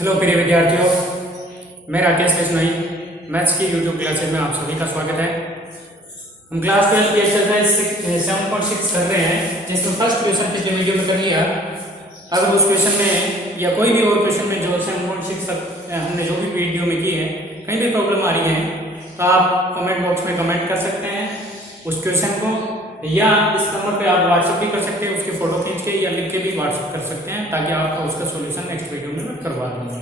Hello प्रिय विद्यार्थियों, मैं राकेश बिश्नोई मैथ्स की यूट्यूब क्लासेज में आप सभी का स्वागत है। हम क्लास 12 की एक्सरसाइज 7.6 कर रहे हैं, जिसमें फर्स्ट क्वेश्चन पिछले वीडियो में कर लिया। अगर उस क्वेश्चन में या कोई भी और क्वेश्चन में जो 7.6 हमने जो भी वीडियो में की है कहीं भी प्रॉब्लम आ रही है तो आप कमेंट बॉक्स में कमेंट कर सकते हैं उस क्वेश्चन को, या इस नंबर पे आप व्हाट्सएप भी कर सकते हैं, उसकी फोटो खींच के या लिख के भी व्हाट्सएप कर सकते हैं, ताकि आपका उसका सॉल्यूशन नेक्स्ट वीडियो में करवा दूंगा।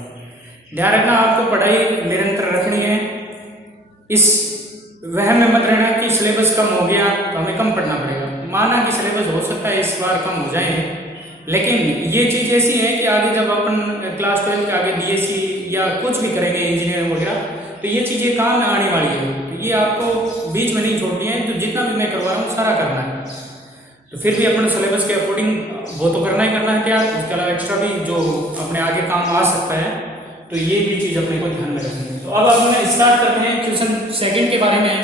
ध्यान रखना, आपको पढ़ाई निरंतर रखनी है। इस वहम में मत रहना कि सिलेबस कम हो गया तो हमें कम पढ़ना पड़ेगा। माना कि सिलेबस हो सकता है इस बार कम हो जाए, लेकिन ये चीज़ ऐसी है कि आगे जब अपन क्लास 12 के आगे बीएससी या कुछ भी करेंगे, इंजीनियरिंग वगैरह, तो ये चीज़ें काम में आने वाली है। ये आपको बीच में नहीं छोड़नी है। तो जितना भी मैं करवा रहा हूँ सारा करना है। तो फिर भी अपने सिलेबस के अकॉर्डिंग वो तो करना ही करना है। क्या उसके अलावा एक्स्ट्रा भी जो अपने आगे काम आ सकता है, तो ये भी चीज़ अपने को ध्यान में रखनी है। तो अब अपने स्टार्ट करते हैं क्वेश्चन सेकंड के बारे में।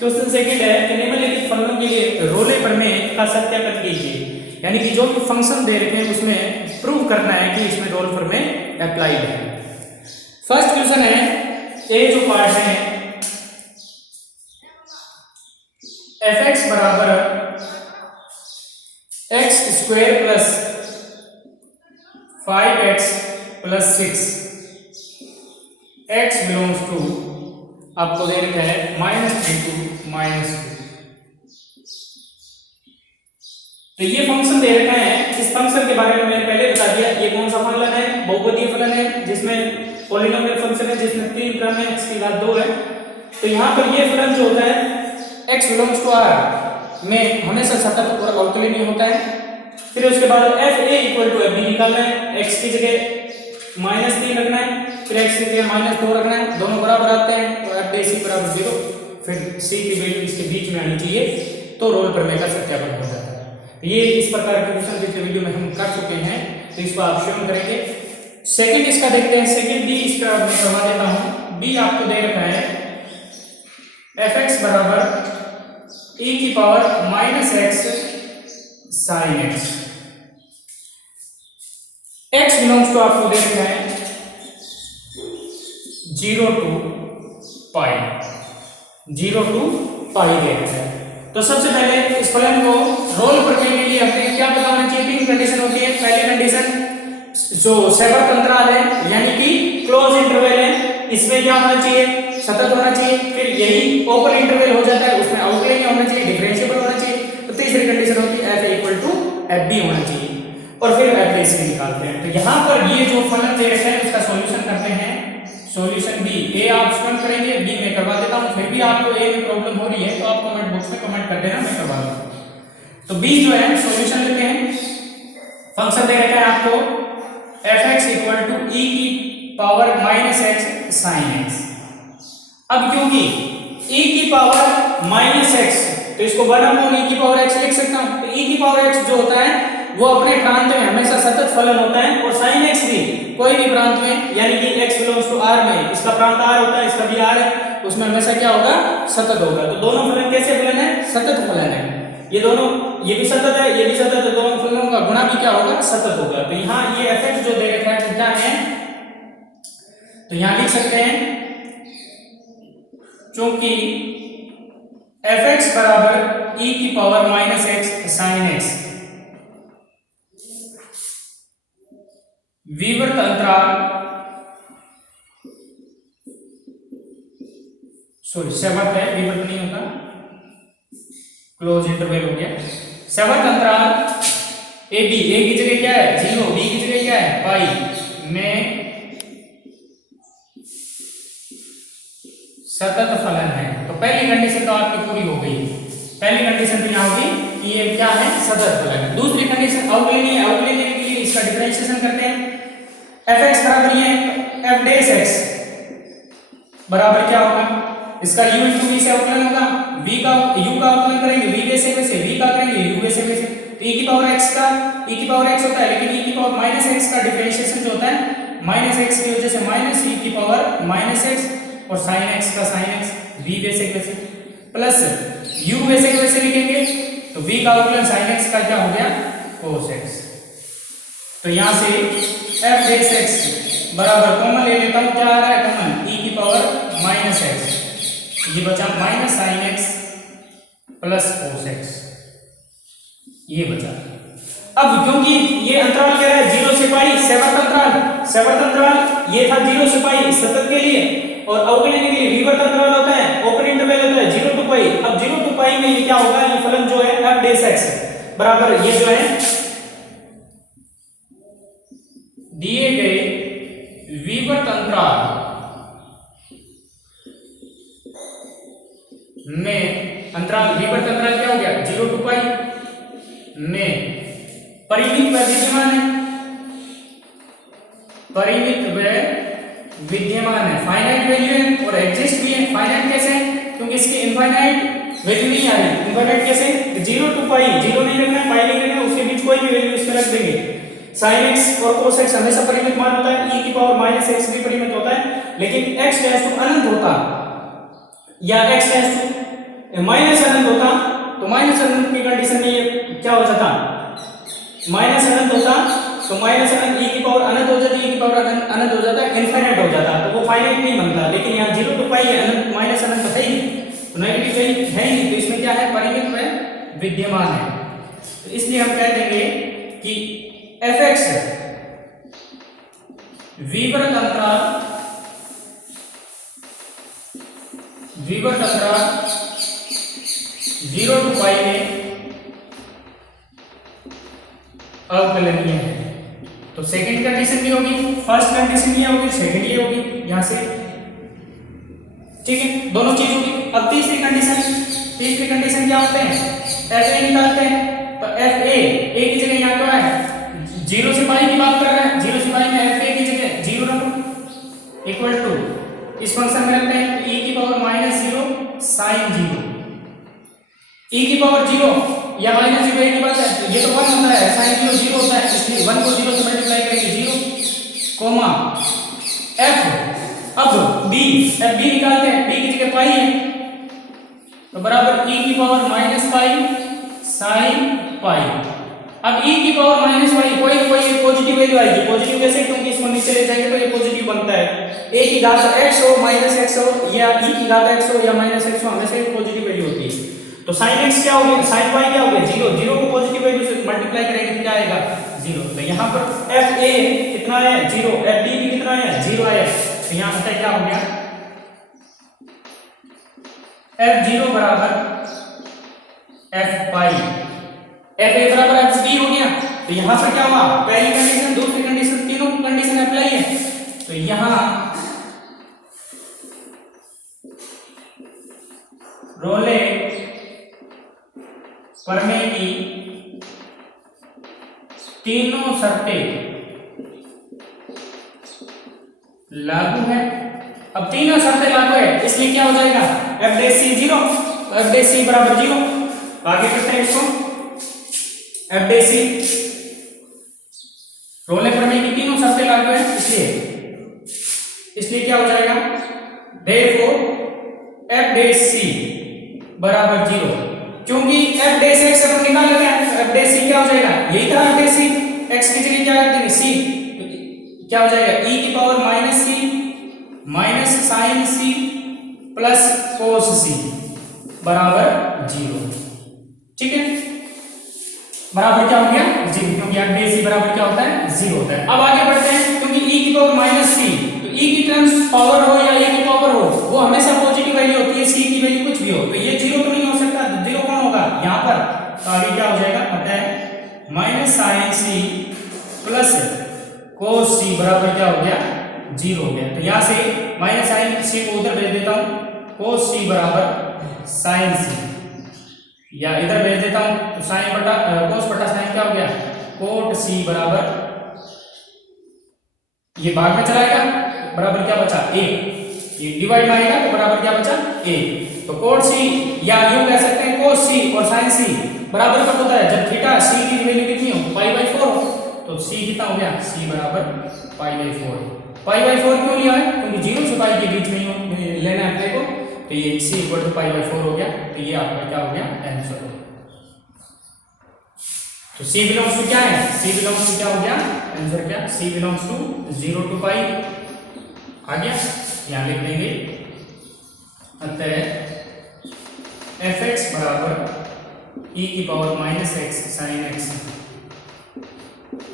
क्वेश्चन सेकंड है कि निम्नलिखित फलनों के लिए रोले प्रमेय का सत्यापन कीजिए। यानी कि जो भी फंक्शन दे रखे हैं उसमें प्रूव करना है कि इसमें रोल प्रमेय अप्लाइड है। फर्स्ट क्वेश्चन है, ए जो पार्ट है fx बराबर x square plus 5x plus 6 x belongs to आपको दे रखा है -3 to -2। तो ये फंक्शन दे रखा है। इस फंक्शन के बारे में मैंने पहले बता दिया। ये कौन सा फलन है? बहुपदीय फलन है, जिसमें पॉलिनोमियल फंक्शन है, जिसमें 3 टर्म है, x की घात 2 है। तो यहाँ पर ये फलन जो होता है x बिलोंग्स टू r में हमेशा सतत और अवकलनीय होता है। फिर उसके बाद f a equal to f b निकालना है। x की जगह -3 रखना है, फिर x की जगह -2 रखना है, दोनों बराबर आते हैं तो f a c बराबर 0। फिर c की वैल्यू इसके बीच में आनी चाहिए, तो रोल प्रमेय का सत्यापन हो जाता है। ये इस प्रकार के क्वेश्चन पिछले वीडियो में हम कर चुके हैं, तो इसको आप स्वयं करेंगे। सेकंड इसका देखते हैं। सेकंड बी इसका मैं करवा देता हूं। बी आपको दे रखा है fx बराबर e की power -x sin x। x belongs to आपको दे रखा है 0 to पाई दे रखा है। तो सबसे पहले इस फलन को रोल प्रमेय के लिए हमें क्या बताना चाहिए? तीन कंडीशन होती है। पहली कंडीशन जो सेवर्थ अंतराल है, यानी कि क्लोज इंटरवल है, इसमें क्या होना चाहिए? सतत होना चाहिए। फिर यही ओपन इंटरवल हो जाता है, उसमें अवकलनीय होना चाहिए, डिफरेंशिएबल होना चाहिए। तो तीसरी कंडीशन होती है f equal to F B होना चाहिए, और फिर f a c निकालते हैं। तो यहाँ पर ये जो फलन दे रखा है उसका सॉल्यूशन करते हैं। सॉल्यूशन बी, ए आप स्वयं करेंगे, बी मैं करवा देता हूँ। फिर भी आपको ए में प्रॉब्लम हो रही है तो आप कमेंट बॉक्स में कमेंट कर देना, मैं करवा दूंगा। तो बी जो है सॉल्यूशन लेते हैं। फंक्शन दे रखा है आपको fx इक्वल टू e की पावर -x sin x। अब क्योंकि e की पावर -x, तो इसको 1/e की पावर x लिख सकता हूं। तो e की पावर x जो होता है वो अपने प्रांत में हमेशा सतत फलन होता है, और sin x भी कोई भी प्रांत में, यानी कि x बिलोंग्स टू r में, इसका प्रांत r होता है, इसका भी r है, उसमें हमेशा क्या होगा? सतत होगा। तो दोनों फलन कैसे फलन है? सतत फलन है। ये दोनों, ये भी सतत है, ये भी सतत है, दोनों फलनों का गुणा भी क्या होगा? सतत होगा। तो यहाँ ये fx जो दे रखा है क्या है? तो यहाँ लिख सकते हैं, चूंकि fx बराबर e की पावर -x sin x विवर्त अंतराल, सॉरी सेवर्थ है, विवर्त नहीं होता, क्लोज इंटरवल हो गया। सेवर्थ अंतराल ए बी, ए की जगह क्या है? 0, बी की जगह क्या है? पाई में सतत फलन है। तो पहली कंडीशन तो आपकी पूरी हो गई। पहली कंडीशन तो यहाँ होगी कि ये क्या है? सतत फलन है। दूसरी कंडीशन अवकलनीय। अवकलनीय के लिए इसका डिफरेंशिएशन करते हैं। fx बराबर ये f डैश x बराबर क्या होगा? इसका u into v से अवकलन होगा। v का u का अवकलन करेंगे v वैसे वैसे, v का करेंगे u वैसे वैसे। तो e की पावर x का, e की पावर x होता है, लेकिन e की पावर -x का डिफरेंशिएशन जो होता है -x की वजह से -e की पावर -x, और sin x का sin x, v वैसे वैसे, प्लस u वैसे वैसे लिखेंगे तो v का अवकलन sin x का क्या हो गया? cos x। तो यहां से f डैश x बराबर कॉमन ले लेता हूँ, क्या आ रहा है कॉमन, e की पावर माइनस एक्स, ये बचा minus sine x plus cos x, ये बचा। अब क्योंकि ये अंतराल क्या है 0 से पाई, सेवंथ अंतराल ये था 0 से पाई सतत के लिए, और अवकलन के लिए विवर्त अंतराल होता है, ओपन इंटरवल होता है 0 टू पाई। अब 0 टू पाई में ये क्या होगा, ये फलन जो है f डैश x बराबर ये जो है दिए गए विवर्त अंतराल में विवर्त अंतराल क्या हो गया 0 टू पाई में परिमित व विद्यमान है, फाइनाइट वैल्यू है और एग्जिस्ट भी है। फाइनाइट कैसे है, क्योंकि इसकी इनफाइनाइट वैल्यू नहीं आ रही। इनफाइनाइट कैसे, 0 टू पाई, 0 नहीं रखना है, पाई नहीं रखना है, उसके बीच कोई भी वैल्यू इसमें रख देंगे। sin x और cos x हमेशा परिमित मान होता है, e की पावर माइनस x भी परिमित होता है, लेकिन x टेंड्स टू अनंत होता या x टेंड्स टू माइनस अनंत होता, तो माइनस अनंत की कंडीशन में ये क्या हो जाता, माइनस अनंत होता, तो माइनस अनंत e की पावर अनंत हो जाती, e की पावर अनंत हो जाता है, इनफाइनाइट हो जाता, तो वो फाइनाइट नहीं बनता। लेकिन यहाँ 0 टू पाई है, अनंत माइनस अनंत है ही, तो नेगेटिव वैल्यू है ही, तो इसमें क्या है परिमित व विद्यमान है। तो इसलिए हम कह देंगे कि fx विवर्त अंतराल 0 टू पाई में अवकलनीय है। तो सेकंड कंडीशन भी होगी, फर्स्ट कंडीशन ये होगी, सेकंड ये होगी यहां से, ठीक है, दोनों चीज होगी। अब तीसरी कंडीशन क्या होते हैं, fa निकालते हैं। तो fa a की जगह यहां क्या है 0 से पाई की बात कर रहा है, 0 से पाई में fa की जगह 0 रखो इक्वल टू इस फंक्शन में रखते हैं e की पावर माइनस 0 साइन 0, e की पावर 0 या माइनस 0 एक ही बात है, ये तो 1 होता है, साइन 0 0 होता है, इसलिए 1 को 0 से मल्टीप्लाई करेंगे 0 कोमा f। अब b निकालते हैं, b की जगह पाई है, तो बराबर e की power minus pi sine pi. अब e की पावर माइनस पाई कोई पॉजिटिव वैल्यू आएगी, पॉजिटिव कैसे, क्योंकि इसको नीचे ले जाएंगे तो ये पॉजिटिव बनता है। a की घात x हो माइनस x हो या e की घात x हो या माइनस x हो, हमेशा ये पॉजिटिव वैल्यू होती है। तो sin x क्या हो गया, sin y क्या हो गया 0 को पॉजिटिव वैल्यू से मल्टीप्लाई करेंगे तो क्या आएगा 0। तो यहाँ पर fa कितना है 0, fb भी कितना है 0 है, तो यहाँ पर क्या हो गया f0 बराबर f पाई, fa बराबर fb हो गया। तो यहाँ पर क्या हुआ, पहली कंडीशन दूसरी कंडीशन तीनों कंडीशन अप्लाई है। तो यहाँ रोले प्रमेय की तीनों शर्तें लागू है। अब तीनों शर्तें लागू है, इसलिए क्या हो जाएगा f डैश c 0, तो f डैश c बराबर 0। आगे करते हैं इसको, f डैश c रोले प्रमेय की तीनों शर्तें लागू है, इसलिए क्या हो जाएगा therefore f डैश c बराबर 0, क्योंकि f डैश x अपन निकाल लेते हैं, f डैश c क्या हो जाएगा यही था, f डैश c x की जगह क्या रख देंगे c, तो क्या हो जाएगा e की power minus c minus sine c plus cos c बराबर 0, ठीक है, बराबर क्या हो गया 0, क्योंकि f डैश c बराबर क्या होता है 0 होता है। अब आगे बढ़ते हैं, क्योंकि e की पावर माइनस c, तो e की टर्म्स पावर हो या e की पावर हो वो हमेशा पॉजिटिव वैल्यू होती है, c की वैल्यू कुछ भी हो, तो ये 0 तो नहीं हो सकता, 0 कौन होगा यहाँ पर, तो आगे क्या हो जाएगा पता है minus sine c plus cos c बराबर क्या हो गया 0 हो गया। तो यहाँ से माइनस साइन c को उधर भेज देता हूँ, कोस c बराबर साइन c, या इधर भेज देता हूँ, तो साइन बटा कोस बटा साइन क्या हो गया कोट c बराबर, ये भाग में चलाएगा बराबर क्या बचा 1, ये डिवाइड में आएगा तो बराबर क्या बचा 1। तो कोट c या यूं कह सकते हैं कोस c और साइन c बराबर कब होता है, जब थीटा c की वैल्यू कितनी हो π/4 हो, तो c कितना हो गया c बराबर π/4। π/4 क्यों लिया है, क्योंकि 0 से पाई के बीच में लेना है अपने को, तो ये c π/4 हो गया, तो ये आपका क्या हो गया आंसर हो। तो C बिलोंग्स टू क्या है, C बिलोंग्स टू क्या हो गया आंसर, क्या C belongs to 0 to pi आ गया। यहां लिख देंगे अतः fx बराबर e की power minus x sin x,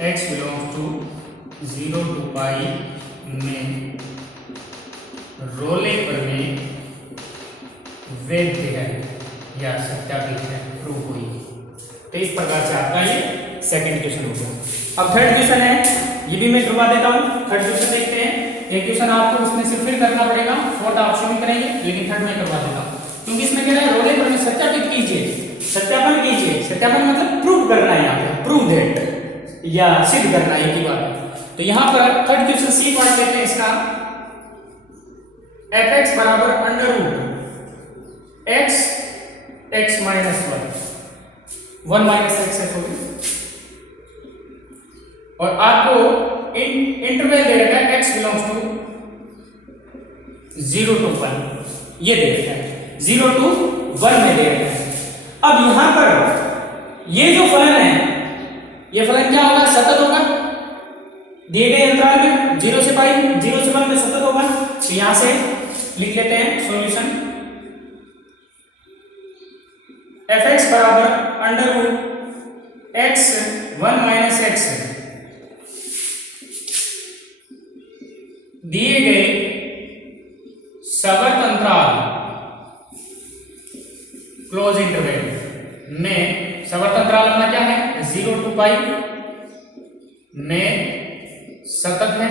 x belongs to 0 to pi में रोलेपर में वैध है या सत्यापित है, प्रूव हुई। तो इस प्रकार से आपका ये सेकंड क्वेश्चन हो गया। अब थर्ड क्वेश्चन है, ये भी मैं करवा देता हूँ। थर्ड क्वेश्चन देखते हैं। एक क्वेश्चन आपको उसमें से फिर करना पड़ेगा, फोर्थ आप स्वयं करेंगे, लेकिन थर्ड में करवा देता हूँ क्योंकि इसमें क्या है, रोलेपर में सत्यापित कीजिए, सत्यापन कीजिए। सत्यापन मतलब प्रूव करना है, यहाँ पे प्रूव दैट या सिद्ध करना है की बात है। तो यहाँ पर थर्ड क्वेश्चन सी पार्ट लेते हैं इसका। fx बराबर under root x minus 1 minus x है सॉरी, और आपको इंटरवल दे रखा है x बिलोंग्स टू 0 to 1, ये दे रखा है 0 to 1 में दे रखा है। अब यहां पर ये जो फलन है, ये फलन क्या होगा, सतत होगा दिए गए अंतराल में 0 से पाई, 0 से 1 में सतत होगा। तो यहां से लिख लेते हैं सॉल्यूशन, fx बराबर under root x 1 minus x दिए गए सवर्त अंतराल क्लोज इंटरवल में, सवर्त अंतराल अपना क्या है 0 to पाई में सतत है।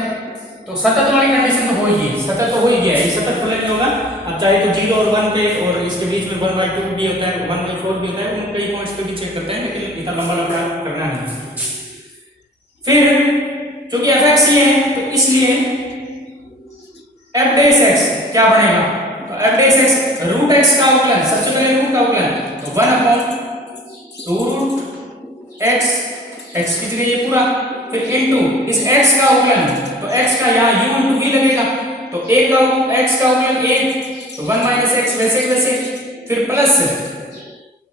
तो सतत वाली कंडीशन तो हो ही है, सतत तो हो ही गया है, सतत फलन नहीं होगा। अब चाहे तो 0 और 1 पे, और इसके बीच में 1/2 भी होता है, 1/4 भी होता है, उन कई पॉइंट्स पे भी चेक करते हैं, लेकिन इतना लंबा लफड़ा करना नहीं। फिर चूंकि fx ही है तो इसलिए f डैश x क्या बनेगा, तो f dash x root x का अवकलन, सबसे पहले रूट का अवकलन, तो 1/2 रूट x की जगह ये पूरा, फिर इनटू इस x का अवकलन, तो x का यहाँ u into v लगेगा, तो a का x का अवकलन 1, तो 1 माइनस x वैसे के वैसे, फिर प्लस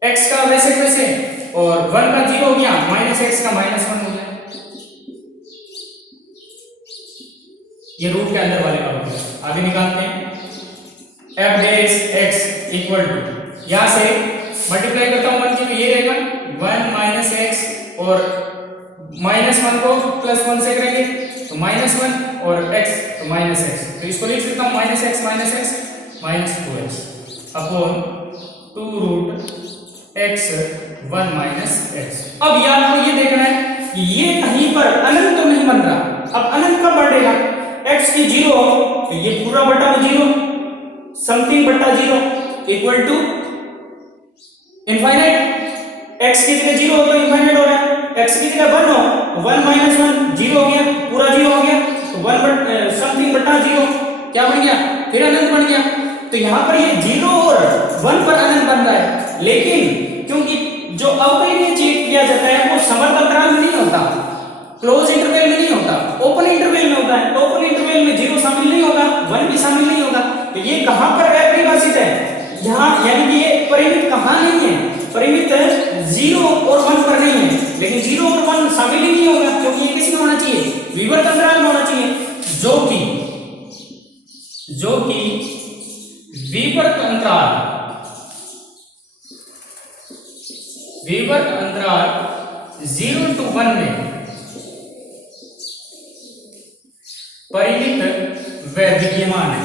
x का वैसे के वैसे, और 1 का 0 हो गया, माइनस x का माइनस 1 हो गया। ये रूट के अंदर वाले का अवकलन आगे निकालते हैं। f dash x equal to, यहां से मल्टीप्लाई करता हूं 1 की, तो ये रहेगा 1 माइनस x, और -1 को +1 से करेंगे तो -1, और x तो -x, तो इसको लिख सकता हूं -x minus 2x upon 2 root x 1 minus x। अब यार आपको ये देखना है कि ये कहीं पर अनंत तो नहीं बन रहा। अब अनंत कब बढ़ेगा, x की 0 तो ये पूरा बटा में 0, समथिंग बटा 0 इक्वल टू इनफाइनाइट। x की जगह 0 हो तो इनफाइनाइट हो रहा है, x की जगह 1 हो 1 माइनस 1 0 हो गया, पूरा 0 हो गया, तो 1 समथिंग बटा 0 क्या बन गया, फिर अनंत बन गया। तो यहां पर ये 0 और 1 पर अनंत बन रहा है, लेकिन क्योंकि जो अवकलनीय चेक किया जाता है वो समवर्त अंतराल में नहीं होता, क्लोज इंटरवल में नहीं होता, ओपन इंटरवल में होता है। ओपन इंटरवल में 0 शामिल नहीं होगा, 1 भी शामिल नहीं होगा। तो ये कहां पर अपरिभाषित है, यहां, यानी कि ये परिमित कहां नहीं है, परिमित 0 और 1 पर नहीं है, लेकिन 0 और 1 शामिल ही नहीं होगा, क्योंकि ये किसमें होना चाहिए, विवर्त अंतराल में होना चाहिए, जो कि विवर्त अंतराल 0 to 1 में परिमित व विद्यमान है।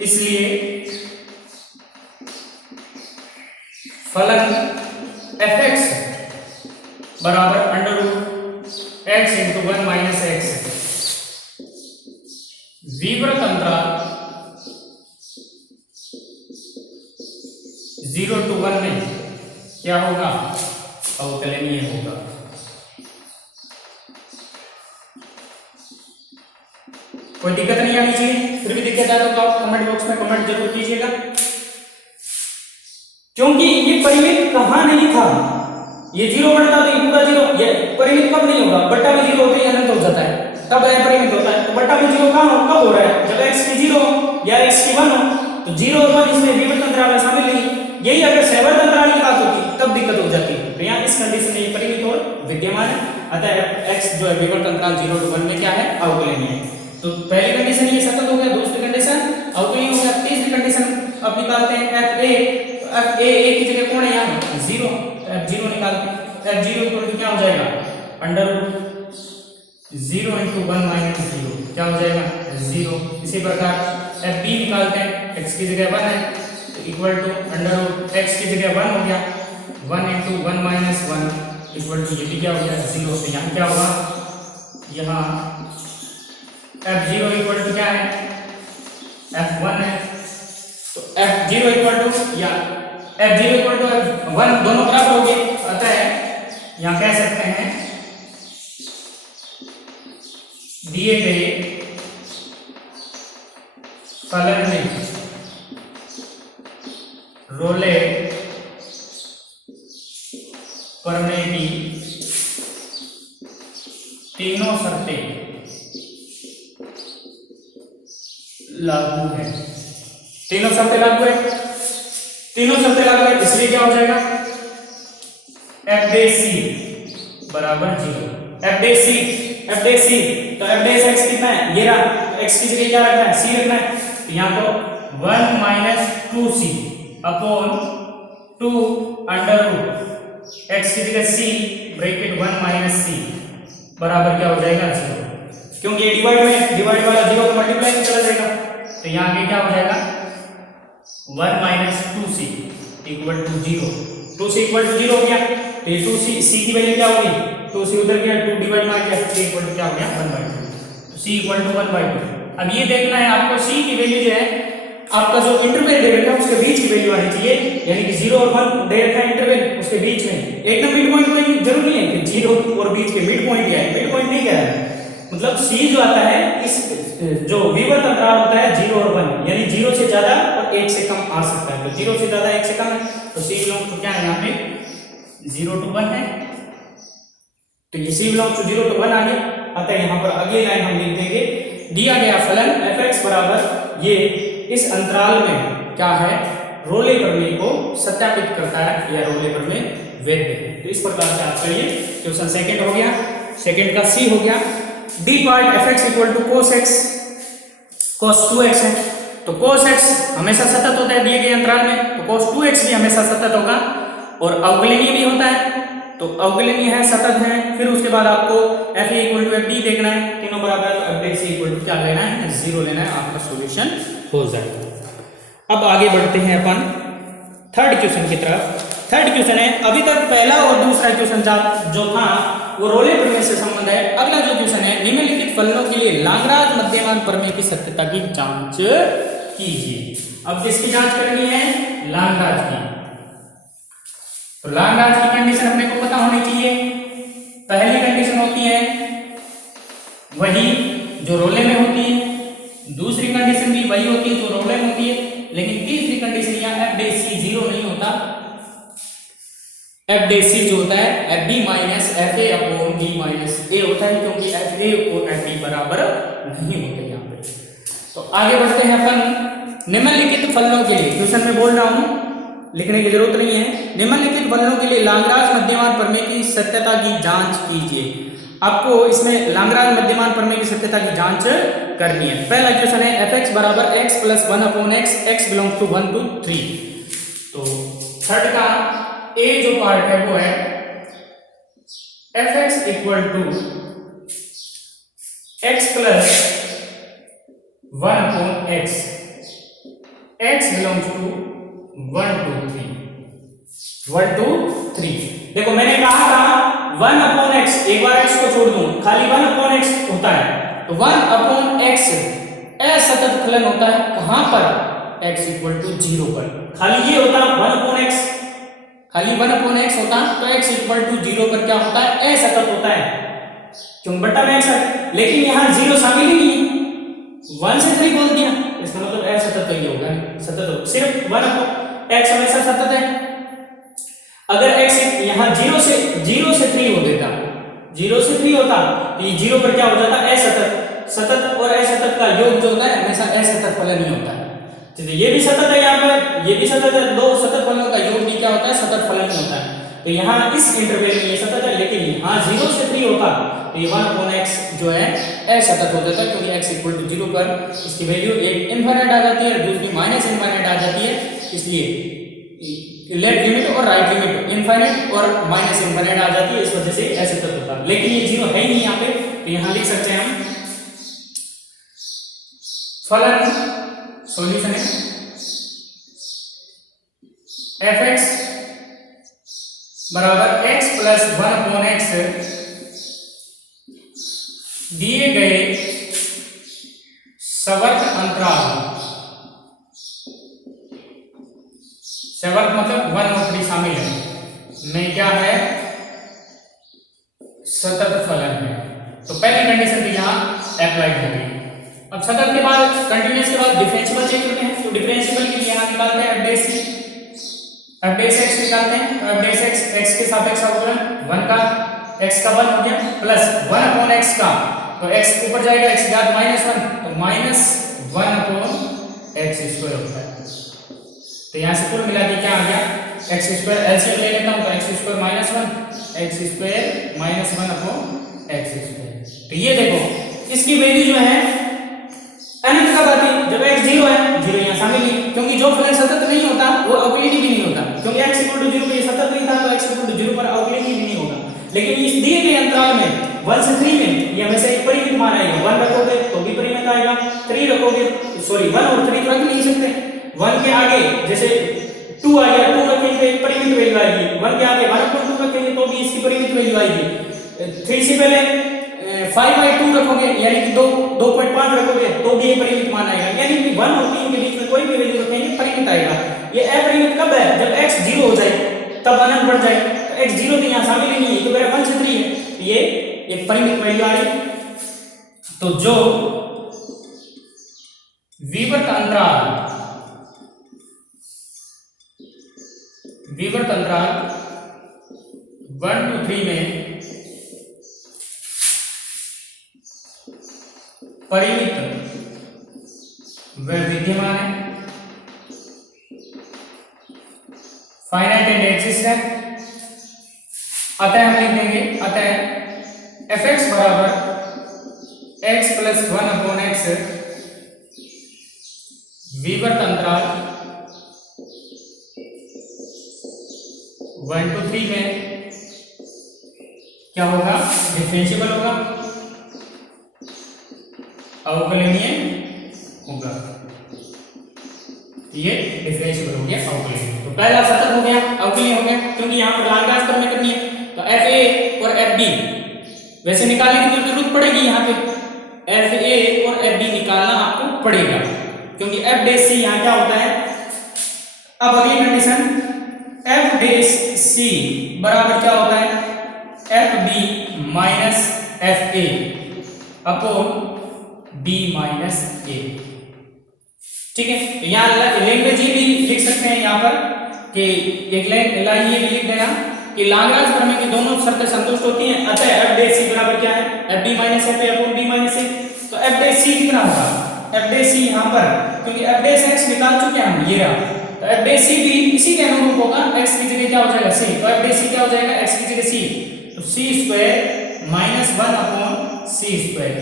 इसलिए फलन fx बराबर under root x into 1 minus x विवर्त अंतराल 0 to 1 में क्या होगा, अवकलनीय होगा। कोई दिक्कत नहीं आनी चाहिए, फिर भी दिक्कत आए तो आप कमेंट बॉक्स में कमेंट जरूर कीजिएगा, क्योंकि ये परिमित कहां नहीं था, ये 0 बढ़ता तो ये पूरा 0, ये परिमित कब नहीं होगा, बट्टा में 0 होते ही अनंत हो जाता है, तब यह परिमित होता है। तो बट्टा में 0 कब हो रहा है, जब x की 0 या x की 1 हो, तो 0 और 1 इसमें विवर्त अंतराल में शामिल नहीं, यही अगर सैवर्त अंतराल की बात होती तब दिक्कत हो जाती। तो यहाँ इस कंडीशन में ये परिमित और विद्यमान है, अतः x जो है विवर्त अंतराल 0 to 1 में क्या है, अवकलनीय है। तो पहली कंडीशन ये सतत हो गया, दूसरी कंडीशन अवकलनीय हो गया, तीसरी कंडीशन अब निकालते हैं f a की जगह कौन है यहाँ 0, f 0 निकालते हैं। f 0 इक्वल क्या हो जाएगा अंडर रूट 0 into 1 minus 0 क्या हो जाएगा 0। इसी प्रकार f b निकालते हैं, x की जगह 1 है तो equal to under root x की जगह 1 हो गया 1 into 1 minus 1 इक्वल टू ये भी क्या हो गया 0। तो यहाँ क्या होगा, यहाँ f0 इक्वल टू क्या है f1 है, तो f0 इक्वल टू या f0 इक्वल टू f1 दोनों बराबर हो गए, अतः यहाँ कह सकते हैं दिए गए फलन में रोले प्रमेय की तीनों शर्तें लागू है। तीनों शर्तें लागू है, तीनों शर्तें लागू है, इसलिए क्या हो जाएगा f dash c बराबर 0। f dash c तो f dash x कितना है, ये रहा, x की जगह क्या रखना है c रखना है, तो यहाँ तो 1 minus 2c upon 2 under root x की जगह c ब्रैकेट 1 minus c बराबर क्या हो जाएगा 0, क्योंकि ये डिवाइड वाला 0 को मल्टीप्लाई में चला जाएगा, तो यहाँ पे क्या हो जाएगा 1 minus 2c equal to 0, 2c equal to 0 हो गया, तो ये 2c c की वैल्यू क्या होगी 2c उधर गया 2 डिवाइड मार दिया, c इक्वल टू क्या हो गया 1/2, तो c इक्वल टू 1/2। अब ये देखना है आपको c की वैल्यू जो है आपका जो इंटरवल दे रखा है उसके बीच की वैल्यू आनी चाहिए, यानी कि 0 और 1 दे रखा है इंटरवल उसके बीच में, एकदम मिड पॉइंट कोई जरूरी नहीं है कि 0 और बीच के मिड पॉइंट क्या है, मिड पॉइंट नहीं क्या है, मतलब c जो आता है इस जो विवर्त अंतराल होता है 0 और 1 यानी 0 से ज्यादा और 1 से कम आ सकता है, तो 0 से ज्यादा 1 से कम है, तो c बिलोंग टू क्या है यहाँ पे 0 to 1 है, तो ये c बिलोंग टू 0 to 1 आ गया, अतः यहाँ पर अगली लाइन हम लिख देंगे दिया गया फलन fx बराबर ये इस अंतराल में क्या है रोले प्रमेय को सत्यापित करता है या रोले प्रमेय वैध है। तो इस प्रकार से आपका ये क्वेश्चन सेकंड हो गया, सेकंड का सी हो गया। D part fx equal to cos x cos 2x है, तो cos x हमेशा सतत होता है दिए गए अंतराल में, तो cos 2x भी हमेशा सतत होगा और अवकलनीय भी होता है, तो अवकलनीय है सतत है, फिर उसके बाद आपको f a equal to f b देखना है, तीनों बराबर है तो f dash इक्वल टू क्या लेना है 0 लेना है, आपका सॉल्यूशन हो जाएगा। अब आगे बढ़ते हैं अपन थर्ड क्वेश्चन की तरफ। थर्ड क्वेश्चन है, अभी तक पहला और दूसरा क्वेश्चन जो था वो रोले प्रमेय से संबंध है। अगला जो क्वेश्चन है निम्नलिखित फलनों के लिए लाग्रांज मध्यमान प्रमेय की सत्यता की जांच कीजिए। अब किसकी जांच करनी है लाग्रांज की, तो लाग्रांज की कंडीशन अपने को पता होनी चाहिए। पहली कंडीशन होती है वही जो रोले में होती है, दूसरी कंडीशन भी वही होती है जो रोले में होती है, लेकिन तीसरी कंडीशन यहाँ f dash c 0 नहीं होता, f dash c जो होता है f b minus f a upon b minus a होता है, क्योंकि f a और f b बराबर नहीं होते यहाँ पे। तो आगे बढ़ते हैं अपन निम्नलिखित फलनों के लिए, क्वेश्चन में बोल रहा हूँ लिखने की जरूरत नहीं है। निम्नलिखित फलनों के लिए लाग्रांज मध्यमान प्रमेय की सत्यता की जांच कीजिए। आपको इसमें लाग्रांज मध्यमान प्रमेय की सत्यता की जांच करनी है। पहला क्वेश्चन है fx बराबर x plus 1 upon x, x belongs to 1 to 3। तो थर्ड का a जो पार्ट है वो है fx equal to x plus 1 upon x, x belongs to 1 to 3, 1 to 3। देखो मैंने कहा था 1 अपॉन x, एक बार x को छोड़ दूं खाली 1 अपॉन x होता है, तो 1 अपॉन x असतत फलन होता है कहां पर x इक्वल टू 0 पर, खाली ये होता 1 अपॉन x, खाली 1 अपॉन x होता तो x इक्वल टू 0 पर क्या होता है असतत होता है, क्यों बट्टा में x है, लेकिन यहां 0 शामिल ही नहीं है, 1 से 3 बोल दिया, इसका मतलब असतत ही होगा, सतत होगा, सिर्फ 1 अपॉन x हमेशा सतत है। अगर x यहाँ 0 से 3 हो देता, 0 से 3 होता तो ये 0 पर क्या हो जाता असतत, सतत और असतत का योग जो होता है हमेशा असतत फलन ही होता है। जैसे ये भी सतत है, यहाँ पर ये भी सतत है, दो सतत फलनों का योग भी क्या होता है, सतत फलन होता है। तो यहाँ इस इंटरवल में ये सतत है, लेकिन यहाँ 0 से 3 होता तो ये 1/x जो है असतत हो जाता है, क्योंकि x = 0 पर इसकी वैल्यू एक इनफाइनाइट आ जाती है, दूसरी माइनस इनफाइनाइट आ जाती है। इसलिए लेफ्ट लिमिट और राइट लिमिट इनफाइनाइट और माइनस इनफाइनाइट आ जाती है, इस वजह से असतत होता है। लेकिन ये 0 है ही नहीं यहाँ पे, तो यहाँ लिख सकते हैं हम फलन सॉल्यूशन है f(x) बराबर x + 1/x दिए गए सवर्त अंतराल, सवर्त मतलब 1 और 3 शामिल है, में क्या है, सतत फलन है। तो पहली कंडीशन भी यहाँ अप्लाइड हो गई। अब सतत के बाद, कंटीन्यूअस के बाद डिफरेंशियल चेक करते हैं। तो डिफरेंशियल के लिए यहाँ निकालते हैं f'(x) निकालते हैं। तो f'(x) x के सापेक्ष अवकलन 1 का, x का 1 हो गया, प्लस 1/x का, तो x ऊपर जाएगा, x घात -1, तो -1/x² होता है। तो यहाँ से कुल मिला के क्या आ गया, x² एलसीएम ले लेता हूँ, तो x² -1 1/x²। तो ये देखो इसकी वैल्यू जो है अनंत कब आती, जब x 0 है, 0 यहाँ शामिल नहीं, क्योंकि जो फलन सतत नहीं होता वो अवकलनीय भी नहीं होता, क्योंकि x = 0 पे ये सतत नहीं था, तो x = 0 पर अवकलनीय भी नहीं होगा। लेकिन इस दिए गए अंतराल में 1 से 3 में ये हमेशा एक परिमित मान आएगा। 1 रखोगे तो भी परिमित आएगा, 3 रखोगे, सॉरी 1 और 3 रख नहीं सकते, 1 के आगे जैसे 2 आ गया, 2 रखेंगे तो एक परिमित वैल्यू आएगी, 1 के आगे 1/2 रखेंगे तो भी इसकी परिमित वैल्यू आएगी, 3 से पहले 5/2 रखोगे यानी कि 2.5 रखोगे तो भी ये परिमित मान आएगा, यानी कि 1 और 3 के बीच में कोई भी वैल्यू रखेंगे परिमित आएगा। ये अपरिमित कब है, जब x 0 हो जाए, तब अनंत बढ़ जाए, तो x 0 तो यहाँ शामिल ही नहीं है, तो मेरा 1 से 3 है, तो ये एक परिमित वैल्यू आ गई। तो जो विवर्त अंतराल 1 to 3 में परिमित विद्यमान है, फाइनाइट एंड एक्सिस्ट है, अतः हम लिख देंगे, अतः f(x) बराबर x + 1/x विवर्त अंतराल 1 to 3 में क्या होगा, डिफरेंशिएबल होगा, अवकलनीय होगा। ये डिफरेंशिएबल हो गया, अवकलनीय। तो पहला सतत हो गया, अवकलनीय हो गया, क्योंकि यहाँ पर लाग्रांज प्रमेय करनी है। तो fa और fb वैसे निकालने की जरूरत पड़ेगी, यहाँ पे fa और fb निकालना आपको पड़ेगा, क्योंकि f' c यहाँ क्या होता है। अब अगली कंडीशन f' बराबर क्या होता है, fb minus fa upon b minus a। ठीक है, तो यहाँ लैंग्वेज ये भी लिख सकते हैं यहाँ पर कि एक लाइन ये भी लिख देना कि लाग्रांज प्रमेय की दोनों शर्तें संतुष्ट होती हैं, अतः f' बराबर क्या है, fb minus fa upon b minus a। तो f' कितना होगा, f' यहाँ पर, क्योंकि f' निकाल चुके हैं हम, ये रहा, तो f' भी इसी के अनुरूप होगा, x की जगह क्या हो जाएगा c, तो f' क्या हो जाएगा, x की जगह c, तो c² - 1 अपॉन c²।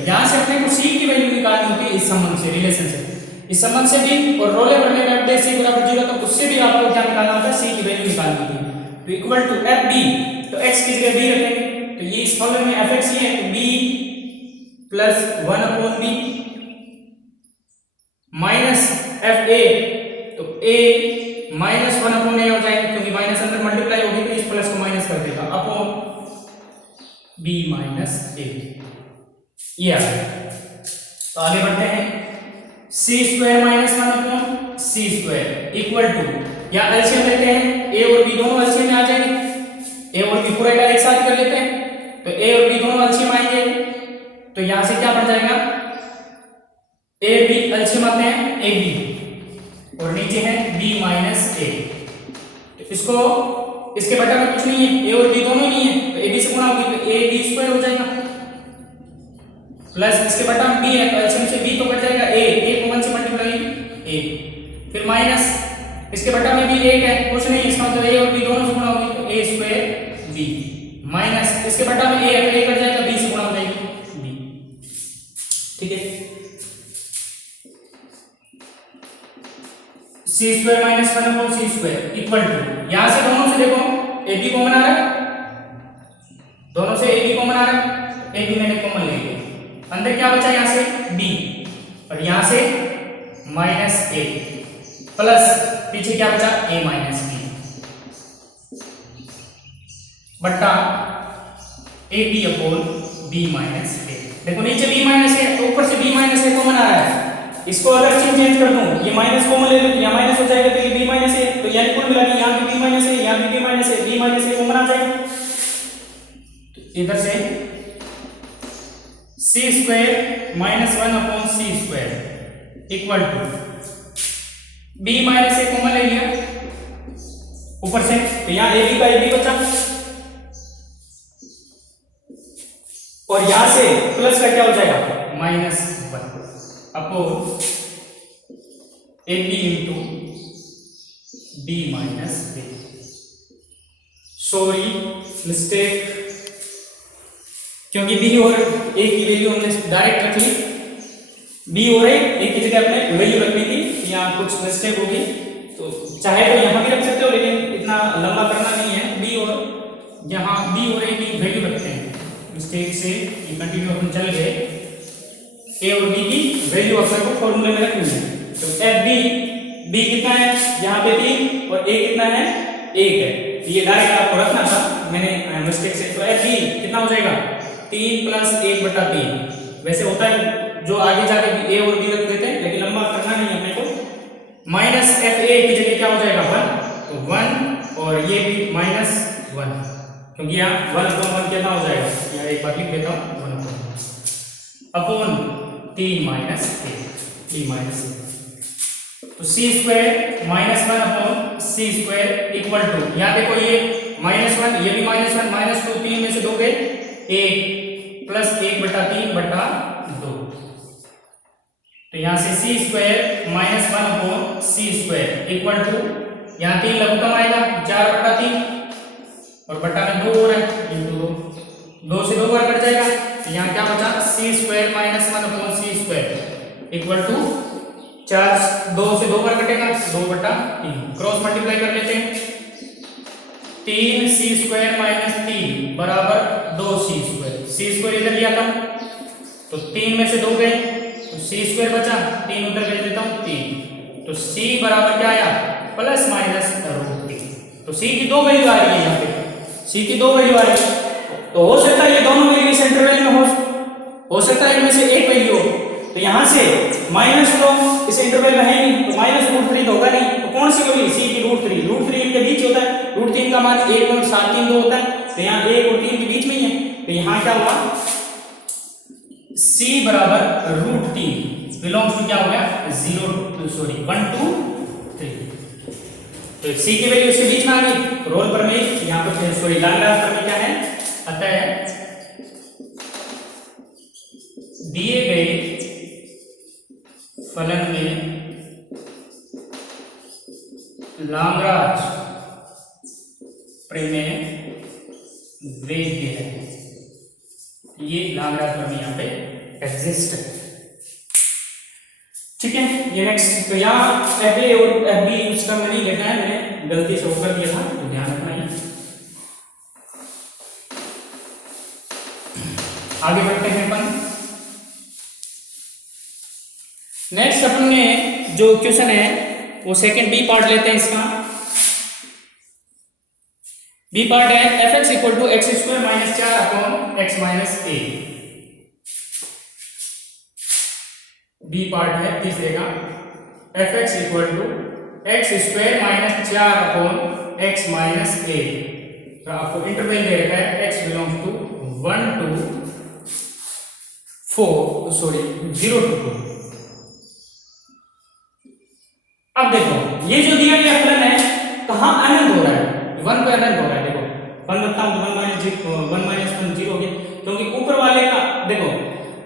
यहाँ से अपने को c की वैल्यू निकालनी होती है, इस संबंध से, रिलेशन से, इस संबंध से भी, और रोले प्रमेय में f' बराबर 0, तो उससे भी आपको क्या निकालना होता है, c की वैल्यू निकालनी होती है। तो इक्वल टू fb, तो x की जगह b रखेंगे, तो ये इस फॉर्मूले में f(x) ही है, तो b + 1 upon b minus fa, तो a -1 अपॉन a हो जाएगा, क्योंकि माइनस अंदर मल्टीप्लाई होगी तो इस प्लस को माइनस कर देगा, अपॉन b माइनस a। ये आ गया। तो आगे बढ़ते हैं, c² - 1 upon c² equal to, या एलसीएम लेते हैं, a और b दोनों एलसीएम में आ जाएंगे, a और b पूरा एक साथ कर लेते हैं, तो a और b दोनों एलसीएम आएंगे, तो यहां से क्या बन जाएगा, a b एलसीएम आते हैं ab, और नीचे है b माइनस a। तो इसको, इसके बटा में कुछ नहीं है, a और b दोनों नहीं है, तो ab से गुणा होगी तो ab² हो जाएगा, प्लस इसके बटा में b है, तो एलसीएम से b तो कट जाएगा, a को 1 से मल्टीप्लाई a, फिर माइनस, इसके बटा में भी 1 है, कुछ नहीं, इसका मतलब a और b दोनों से गुणा होगी तो a स्क्वायर b माइनस इसके बटा में a है तो a कट जाएगा, b से गुणा हो जाएगी b। ठीक है, c square minus 1 upon c square equal to, यहां से दोनों से देखो a b कॉमन आ रहा है, दोनों से a b कॉमन आ रहा है, a b मैंने कॉमन ले लिया, अंदर क्या बचा यहां से b और यहां से माइनस a प्लस पीछे क्या बचा a माइनस b बट्टा a b upon b minus a। देखो नीचे b माइनस a तो ऊपर से b माइनस a कॉमन आ रहा है, इसको अगर चेंज कर दूं, ये माइनस कॉमन ले लूं, यहां माइनस हो जाएगा तो ये b माइनस a, तो यानी कुल मिला के यहां भी b माइनस a, यहां भी b minus a, b minus a common आ जाएगा, तो इधर से c square minus 1 upon c square equal to b minus a common ले लिया ऊपर से, तो यहां a b का a b बचा और यहां से प्लस का क्या हो जाएगा minus 1 upon A B into B minus A. Sorry mistake, क्योंकि b और a की वैल्यू हमने डायरेक्ट रख ली, b और a की जगह अपने वैल्यू रखनी थी, यहाँ कुछ मिस्टेक होगी, तो चाहे तो यहाँ भी रख सकते हो लेकिन इतना लंबा करना नहीं है, b और यहाँ b और a की वैल्यू रखते हैं, मिस्टेक से ये कंटिन्यू अपन चल गए, a और b की वैल्यू अपने को फॉर्मूले में रखनी है, तो एफ बी, b कितना है यहाँ पे 3 और a कितना है 1 है, ये डायरेक्ट आपको रखना था, मैंने मिस्टेक से, तो एफ बी कितना हो जाएगा 3 प्लस 1/3, वैसे होता है जो आगे जाके a और b रख देते हैं लेकिन लंबा करना नहीं है अपने को, माइनस एफ ए की जगह क्या हो जाएगा 1, तो 1 और ये भी माइनस 1, क्योंकि यहाँ 1/1 कितना हो जाएगा, यहाँ एक बार लिख देता हूँ 1 upon 3 minus a, 3 minus a, तो c square minus 1 upon c square equal to, यहाँ देखो ये -1 ये भी -1 -2 3 में से 2 गए 1 प्लस 1/3/2, तो यहाँ से c square -1 upon c square equal to, यहाँ 3 लघुत्तम आएगा 4/3 और बट्टा में 2 हो रहा है इंटू 2 से 2 बार कट जाएगा, तो यहाँ क्या बचा c square -1 upon c square equal to 4, 2 से 2 बार कटेगा 2/3, क्रॉस मल्टीप्लाई कर लेते हैं, 3c स्क्वायर माइनस 3 बराबर 2c स्क्वायर, c स्क्वायर इधर लिया था तो 3 में से 2 गए तो c स्क्वायर बचा, 3 उधर भेज देता हूँ 3, तो c बराबर क्या आया प्लस माइनस √3, तो c की 2 वैल्यू आ रही है, यहाँ पे c की 2 वैल्यू आ रही है, तो हो सकता है ये दोनों वैल्यू इस इंटरवल में हो सकता है इनमें से एक वैल्यू हो, तो यहाँ से माइनस तो इस इंटरवल में है नहीं, तो -√3 तो होगा नहीं, तो कौन सी होगी c की √3 इनके बीच होता है, √3 का मान 1.732 होता है, तो यहाँ 1 और 3 के बीच में ही है, तो यहाँ क्या हुआ c बराबर √3 बिलोंग्स टू क्या हो गया 1 2 3, तो c की वैल्यू इसके बीच में आ गई, रोल पर में यहाँ पर सॉरी लैग्रांज पर में क्या है आता है, दिए गए फलन में लाग्रांज प्रमेय वैध है, ये लाग्रांज प्रमेय यहाँ पे एग्जिस्ट है, ठीक है। ये नेक्स्ट, तो यहाँ एफ ए और एफ बी यूज करना नहीं लेना है, मैंने गलती से वो कर दिया था, तो ध्यान रखना है। आगे बढ़ते हैं अपन, नेक्स्ट अपन ने जो क्वेश्चन है वो सेकंड बी पार्ट लेते हैं इसका, बी पार्ट है F X equal to X square minus 4 upon X minus A, B part है तीसरे का, F X equal to X square minus 4 upon X minus A, तो आपको इंटरवल दे रखा है X belongs to 1 to 4 sorry 0 to 2। अब देखो ये जो दिया गया फलन है कहाँ अनंत हो रहा है, 1 पे अनंत हो रहा है, देखो 1 रखता हूं तो 1 माइनस 1 0 हो गया, क्योंकि ऊपर वाले का देखो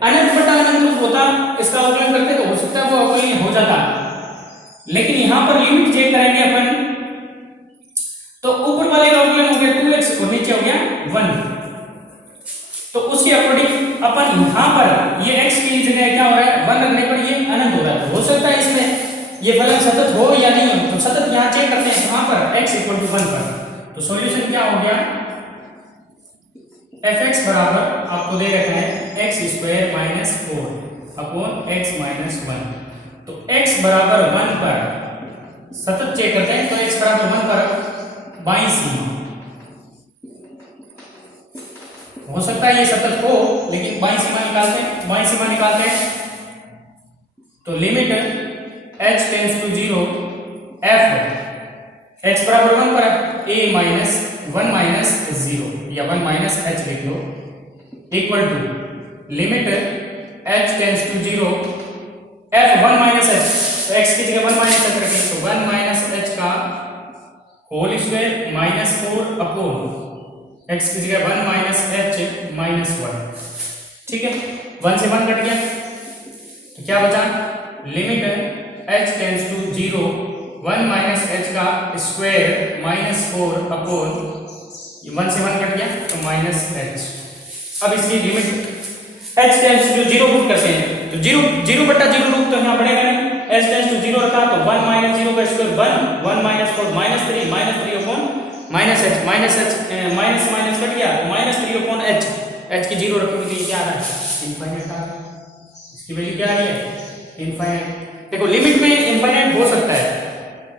अनंत बटा अनंत होता, इसका अवकलन करते तो हो सकता है वो अवकलन हो जाता, लेकिन यहां पर लिमिट चेक करेंगे अपन, तो ऊपर वाले का अवकलन हो गया 2x और नीचे हो गया 1, तो उसके अकॉर्डिंग अपन यहां पर ये x की जगह क्या हो रहा है 1 रखने पर ये अनंत हो रहा है। हो सकता है इसमें ये फलन सतत हो या नहीं हो, तो सतत यहां चेक करते हैं कहां पर x 1 पर। तो सॉल्यूशन क्या हो गया fx बराबर आपको दे रखा है x² - 4 अपॉन x - 1। तो x बराबर 1 पर सतत चेक करते हैं, तो x बराबर 1 पर बाईं सीमा, हो सकता है ये सतत हो, लेकिन बाईं सीमा निकालते हैं। बाईं सीमा निकालते हैं तो limit h tends to 0 f x बराबर 1 पर a - 1 - 0 या 1 - h लिख लो equal to limit h tends to 0 f 1 - h, तो x की जगह 1 - h रखें, तो 1 - h का होल स्क्वायर -4 अपॉन x की जगह 1 - h -1। ठीक है, 1 से 1 कट गया, तो क्या बचा limit h tends to 0 1 - h का स्क्वायर -4 अपॉन 1 से 1 कट गया तो -h। अब इसकी limit h tends to 0 put करते हैं, तो 0 बटा 0 रूप तो यहाँ पड़ेगा नहीं, h टेंड्स टू 0 रखा तो 1 - 0 का square 1 - 4 -3 upon -h minus minus cut गया -3 अपॉन h की 0 रखोगे तो ये क्या आ रहा है इनफाइनाइट आ रहा है, इसकी वैल्यू क्या आ रही है इनफाइनाइट। देखो लिमिट में इनफाइनाइट हो सकता है,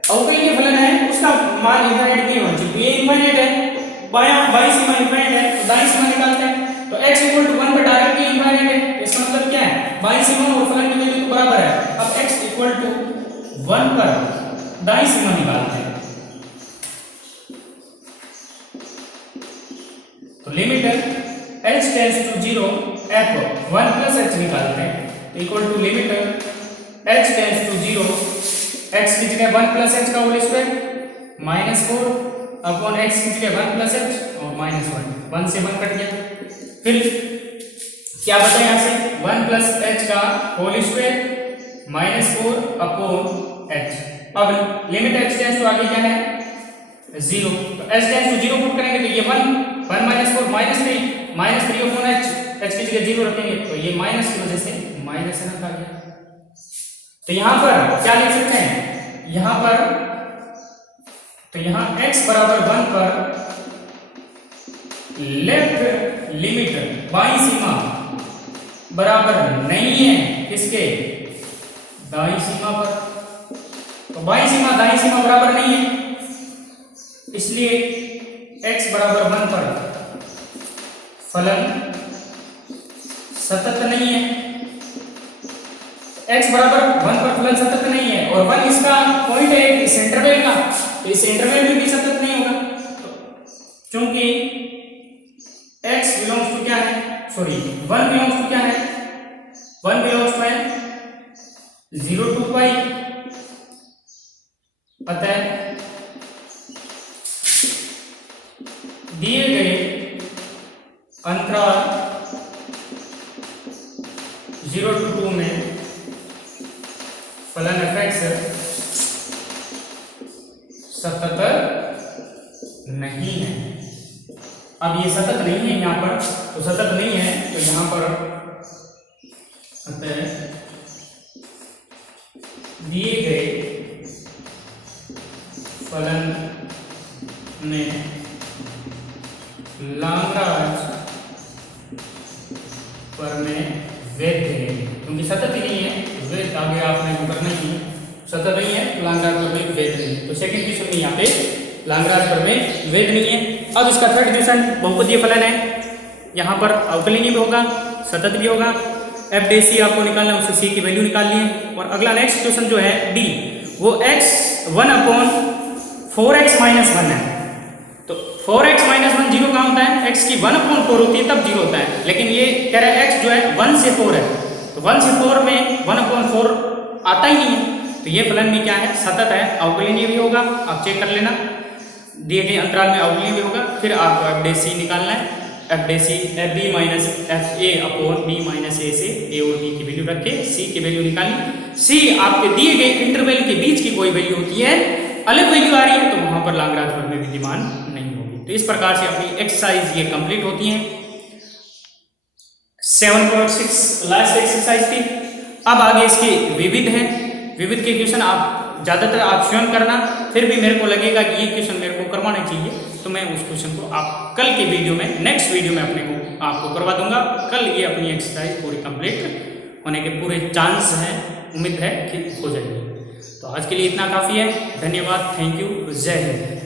अवकलनीय फलन है उसका मान इनफाइनाइट नहीं होना चाहिए, ये इनफाइनाइट है, बाईं सीमा इनफाइनाइट है, तो दाईं सीमा निकालते हैं, तो x 1 पर डायरेक्टली इनफाइनाइट है, इसका मतलब क्या है बाईं सीमा और फलन की वैल्यू तो बराबर है। अब x 1 पर दाईं सीमा निकालते हैं, तो limit h tends to 0 f 1 + h निकालते हैं, equal to limit h tends to 0 x की जगह 1 + h का होल स्क्वायर -4 अपॉन x की जगह 1 + h और -1, 1 से 1 कट गया, फिर क्या बचा यहाँ से 1 + h का होल स्क्वायर -4 अपॉन h। अब लिमिट h टेंड्स टू आगे क्या है 0, तो h टेंड्स टू 0 पुट करेंगे तो ये 1 -4 -3 अपॉन h की जगह 0 रखेंगे, तो ये माइनस की वजह से माइनस अनंत आ गया। तो यहां पर क्या लिख सकते हैं, यहां पर तो यहां x बराबर 1 पर लेफ्ट लिमिट बाईं सीमा बराबर नहीं है किसके दाईं सीमा पर, तो बाईं सीमा दाईं सीमा बराबर नहीं है, इसलिए x बराबर 1 पर फलन सतत नहीं है, x बराबर 1 पर फलन सतत नहीं है, और 1 इसका पॉइंट है इस इंटरवल का, तो इस इंटरवल में भी सतत नहीं होगा, क्योंकि x बिलोंग्स टू क्या है 1 बिलोंग्स टू क्या है 1 बिलोंग्स टू 0 to पाई, अतः दिए गए अंतराल 0 to 2 में फलन fx सतत नहीं है। अब ये सतत नहीं है यहाँ पर, तो सतत नहीं है तो यहाँ पर अतः दिए गए फलन में लाग्रांज प्रमेय वैध है, क्योंकि सतत ही नहीं है वैध, आगे आपने वो करना ही सतत नहीं है तो लाग्रांज प्रमेय वैध नहीं है, तो सेकंड क्वेश्चन में यहाँ पे लाग्रांज प्रमेय वैध नहीं है। अब इसका थर्ड क्वेश्चन बहुपदीय फलन है, यहाँ पर अवकलनीय भी होगा सतत भी होगा, एफ डे सी आपको निकालना है, उससे सी की वैल्यू निकाल ली है। और अगला नेक्स्ट क्वेश्चन जो है डी, वो x 1 अपॉन 4x माइनस 1 है, तो 4x माइनस 1 जीरो कहाँ होता है, x की 1 अपॉन 4 होती है तब जीरो होता है, लेकिन ये कह रहा है x जो है 1 से 4 है, तो 1 से 4 में 1 अपॉन 4 आता ही नहीं है, तो ये फलन भी क्या है सतत है, अवकलनीय भी होगा, आप चेक कर लेना दिए गए अंतराल में अवकलनीय भी होगा। फिर आपको एफ डे सी निकालना है, एफ डे C F B minus F A upon B minus A से ए और बी की वैल्यू रखे, सी की वैल्यू निकाली। सी आपके दिए गए इंटरवल के बीच की कोई वैल्यू होती है, अलग वैल्यू आ रही है तो वहां पर लाग्रांज फॉर्मूले विद्यमान नहीं होगी। तो इस प्रकार से अपनी एक्सरसाइज ये कंप्लीट होती है। 7.6 लास्ट एक्सरसाइज थी। अब आगे इसके विविध हैं, विविध के क्वेश्चन आप ज़्यादातर आप स्वयं करना, फिर भी मेरे को लगेगा कि ये क्वेश्चन मेरे को करवाने चाहिए तो मैं उस क्वेश्चन को आप कल के वीडियो में, नेक्स्ट वीडियो में अपने को आपको करवा दूंगा। कल ये अपनी एक्सरसाइज पूरी कंप्लीट होने के पूरे चांस हैं, उम्मीद है कि हो जाएगी। तो आज के लिए इतना काफ़ी है। धन्यवाद, थैंक यू, जय हिंद।